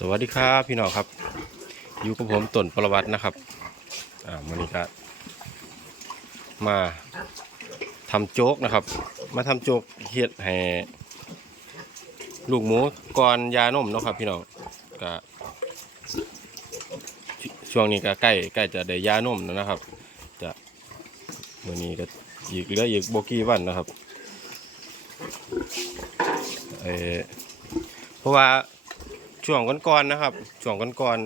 สวัสดีครับพี่น้องครับ อยู่กับผมต้นประวัตินะครับ อ่าวันนี้ก็มาทำโจ๊กนะครับ มาทำโจ๊กเฮ็ดให้ลูกหมูก่อนยานมเนาะครับ พี่น้องก็ชช่วงนี้ก็ใกล้ใกล้จะได้ยานมแล้วนะครับ จะวันนี้ก็อีกเหลืออีกโบกี้วันนะครับเออเพราะว่า ช่วงก่อนๆนะครับ ช่วงก่อน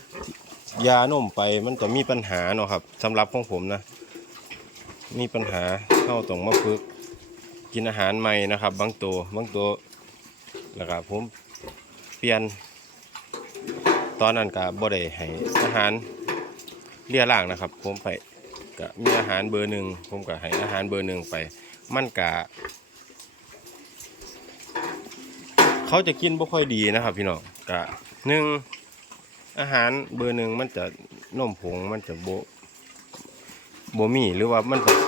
ๆยานมไปมันจะมีปัญหาเนาะครับสำหรับของผมนะ มีปัญหาเข้าตรงมาฝึก กินอาหารใหม่นะครับ บางตัวบางตัวแล้วก็ผมเปลี่ยน ตอนนั้นก็บ่ได้ให้อาหารเลี่ยล่างนะครับ ผมไปก็มีอาหารเบอร์หนึ่งผมก็ให้อาหารเบอร์หนึ่งไป มันกะ เขาจะกินบ่ค่อยดีนะครับ พี่น้องกะหนึ่งอาหารเบอร์หนึ่งมันจะนมผงมันจะโบโบมี่หรือว่ามันผส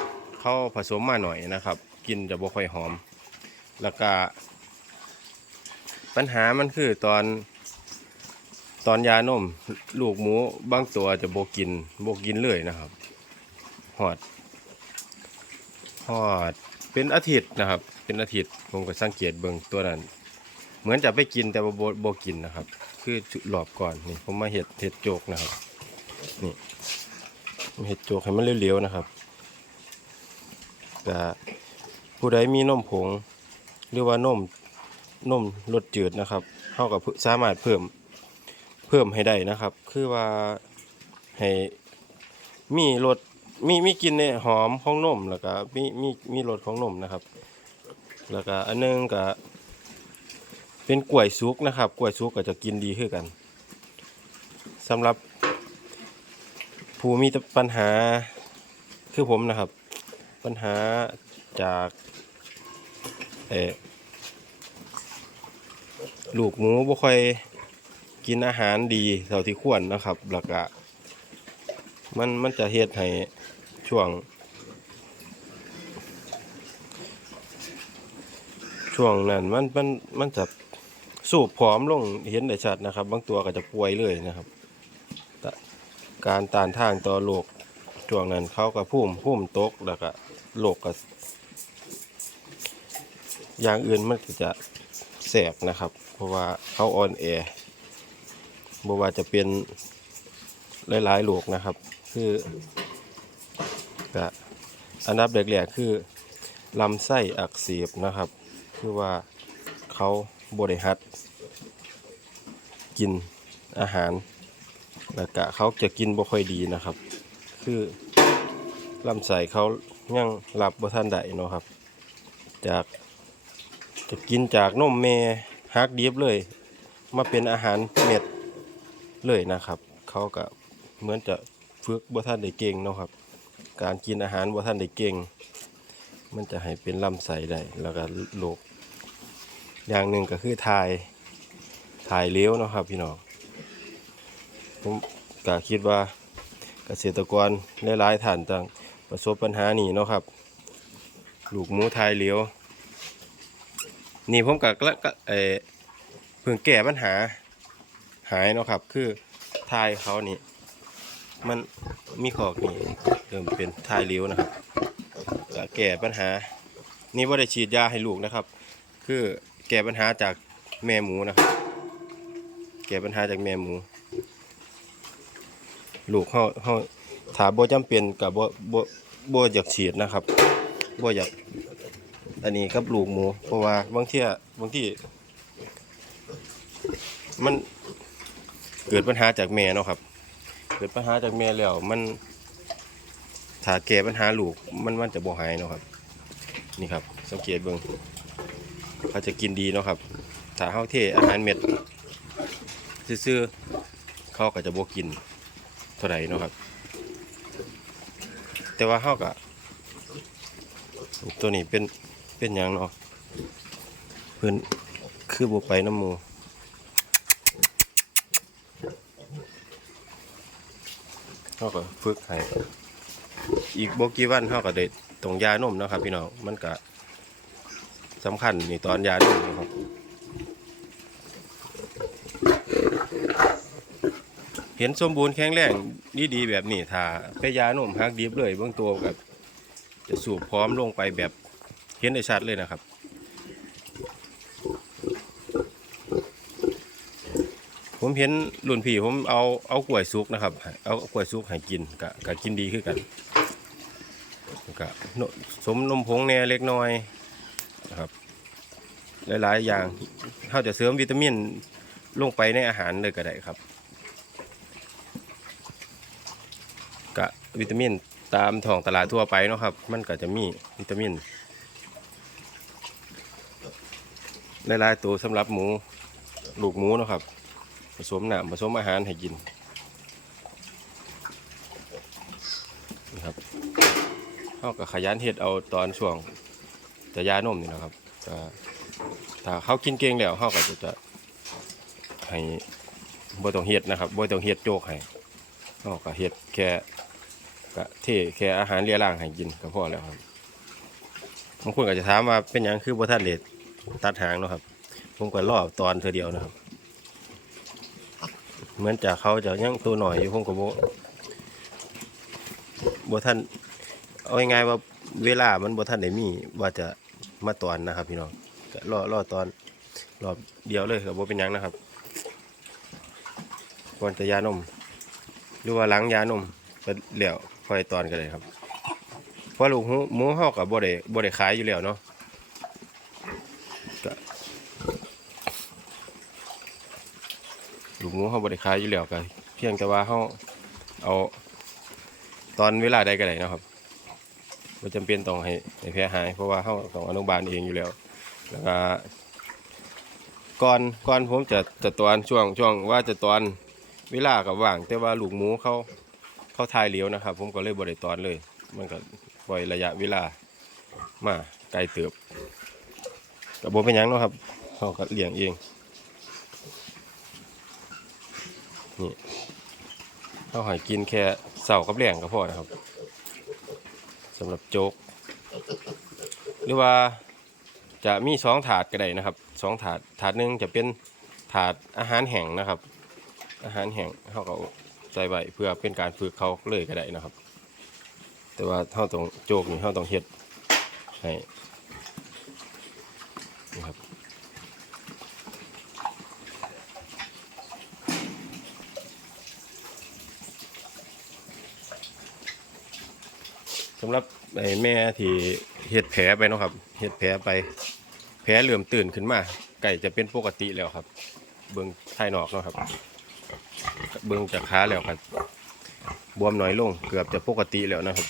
เขาผสมมาหน่อยนะครับ กินจะบ่ค่อยหอม แล้วก็ปัญหามันคือตอนตอนยานมลูกหมูบางตัวจะโบกินโบกินเลยนะครับหอดหอดเป็นอาทิตย์นะครับ เป็นอาทิตย์ผมก็สังเกตเบิ่งตัวนั้น มือนจะไปกินแต่ว่าโบบกินนะครับ คือจุหลอบก่อนนี่ผมมาเห็ดเห็ดโจกนะครับ นี่เห็ดโจกให้มันเร็วๆนะครับแต่ผู้ใดมีนมผงหรือว่านมนมรสจืดนะครับเท่ากับสามารถเพิ่มเพิ่มให้ได้นะครับ คือว่าให้มีรสมีมีกินในหอมของนมแล้วก็มีมีมีรสของนมนะครับ แล้วก็อันหนึงก็ เป็นกล้วยสุกนะครับกล้วยสุกก็จะกินดีขึ้นกันสำหรับผู้มีปัญหาคือผมนะครับ ปัญหาจากเออลูกหมูบ่ค่อยกินอาหารดีเท่าที่ควรนะครับแล้วก็มันมันจะเฮ็ดให้ช่วง ช่วงนั้นมันมันมันจะ สูบผอมลงเห็นได้ชัดนะครับ บางตัวก็จะป่วยเลยนะครับ การต้านทานต่อโรคช่วงนั้นเขาก็พุ่มพุ่มตกแล้วก็โรคก็อย่างอื่นมันก็จะแสบนะครับ เพราะว่าเขาอ่อนแอบ่ว่าจะเป็นหลายๆโรคนะครับ คือก็อันดับแรกๆคือลำไส้อักเสบนะครับ คือว่าเขา บริหัดกินอาหาร แล้วก็เขาจะกินบ่ค่อยดีนะครับ คือลำไส้เขายังรับบ่ทันได้เนาะครับ จากจะกินจากนมแม่ฮักดิบเลย มาเป็นอาหารเม็ดเลยนะครับ เขาก็เหมือนจะฝึกบ่ทันได้เก่งเนาะครับ การกินอาหารบ่ทันได้เก่ง มันจะให้เป็นลำไส้ได้แล้วก็โรค อย่างหนึ่งก็คือทายถ่ายเลี้ยวเนาะครับพี่น้องผมก็คิดว่าเกษตรกรหลายๆท่านต่างประสบปัญหานี้เนาะครับลูกหมูถ่ายเลี้ยว นี่ผมก็ก็ก็เออเพิ่งแก้ปัญหาหายเนาะครับ คือทายเขานี่มันมีขอกนี่เริ่มเป็นทายเลี้ยวนะครับก็แก้ปัญหา นี่ว่าได้ฉีดยาให้ลูกนะครับ คือ แก้ปัญหาจากแม่หมูนะครับ แก้ปัญหาจากแม่หมู ลูกเฮาเฮาถ้าบ่จำเป็นก็บ่บ่บ่อยากฉีดนะครับบ่อยากอันนี้กับลูกหมู เพราะว่าบางเที่ยบางที่ มันเกิดปัญหาจากแม่เนาะครับ เกิดปัญหาจากแม่แล้วมันถ้าแก้ปัญหาลูกมันมันจะบ่หายเนาะครับ นี่ครับ สังเกตเบิ่ง เขาจะกินดีเนาะครับ ถ้าเฮาเทอาหารเม็ดซื่อๆเขาก็จะบ่กินเท่าไหร่เนาะครับ แต่ว่าเขาก็ตัวนี้เป็นเป็นหยังเนาะเพิ่นคือบ่ไปน้ำหมูเขาก็ฝึกให้อีกบ่กี่วันเขาก็ได้ตรงยานมนะครับพี่น้องมันก็ สำคัญนี่ตอนยานมนะครับเห็นสมบูรณ์แข็งแรงดีแบบนี้ถ้าไปยานมฮักดิบเลยเบื้องตัวกับจะสูบพร้อมลงไปแบบเห็นได้ชัดเลยนะครับ ผมเห็นรุ่นพี่ผมเอาเอากล้วยสุกนะครับ เอากล้วยสุกให้กินกะกะกินดีขึ้นกันกะสมนมผงแน่เล็กน้อย นะครับ หลายๆอย่างเขาจะเสริมวิตามินลงไปในอาหารเลยก็ได้ครับกะวิตามินตามท้องตลาดทั่วไปเนาะครับ มันก็จะมีวิตามินหลายๆตัวสำหรับหมูลูกหมูเนาะครับ ผสมน้ำผสมอาหารให้กินนะครับเขาก็ขยันเฮ็ดเอาตอนช่วง จะยานมนี่นะครับถ้าเขากินเก่งแล้วเขาก็จะจะให้บ่ต้องเฮ็ดนะครับบ่ต้องเฮ็ดโจกให้เขาก็เฮ็ดแค่ก็เทแค่อาหารเลียร่างให้กินก็พอแล้วครับบางคนก็จะถามว่าเป็นยังคือบ่ทันเด็ดตัดหางเนาะครับ ผมก็รอตอนเธอเดียวนะครับ เหมือนจากเขาจะยังตัวหน่อยอยู่ผมก็บ่บ่ท่านเอาง่ายๆว่าเวลามันบ่ท่านได้มีว่าจะ มาตอนนะครับ พี่น้องก็รอรอตอนรอบเดียวเลยก็บ่เป็นยังนะครับก่อนจะยานม หรือว่าหลังยานมก็แล้วค่อยตอนกันเลยครับเพราะลูกหมูหมูเฮาก็บ่ได้บ่ได้ขายอยู่แล้วเนาะลูกหมูเฮาบ่ได้ขายอยู่แล้วก็เพียงแต่ว่าเฮาเอาตอนเวลาใดก็ได้นะครับ บ่จำเป็นต้องให้ให้แพ้หาย เพราะว่าเฮาต้องอนุบาลเองอยู่แล้ว แล้วก็ก่อนก่อนผมจะจะตอนช่วงช่วงว่าจะตอนเวลากับว่าง แต่ว่าลูกหมูเขาเขาทายเหลียวนะครับ ผมก็เลยบ่ได้ตอนเลย มันก็ปล่อยระยะเวลามาไกลเติบกับบ่เป็นหยังเนาะครับเขาก็เลี้ยงเองนี่เขาให้กินแค่เสากับแหลงก็พอนะครับ สำหรับโจ๊ก หรือว่าจะมีสองถาดก็ได้นะครับสองถาดถาดหนึ่งจะเป็นถาดอาหารแห้งนะครับ อาหารแห้งเขาก็ใส่ไว้เพื่อเป็นการฝึกเขาเลยก็ได้นะครับ แต่ว่าเขาต้องโจกนี่เขาต้องเฮ็ดให้นะครับ สำหรับไอ้แม่ที่เฮ็ดแผลไปเนาะครับเฮ็ดแผลไปแผลเหลื่อมตื่นขึ้นมา ไก่จะเป็นปกติแล้วครับ เบิ่งภายนอกเนาะครับ เบิ่งจากขาแล้วครับบวมน้อยลงเกือบจะปกติแล้วนะครับ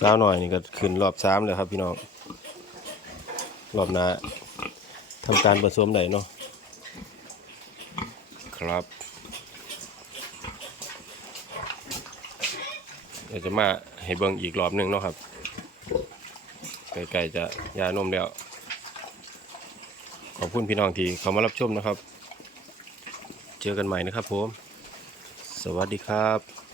สาวหน่อยนี่ก็ขึ้นรอบสามแล้วครับพี่น้องรอบหน้าทำการผสมไหนเนาะครับ เดี๋ยวจะมาให้เบิ่งอีกรอบหนึ่งเนาะครับไก่ๆจะยานมแล้ว ขอบคุณพี่น้องที่เข้ามารับชมนะครับ เจอกันใหม่นะครับผม สวัสดีครับ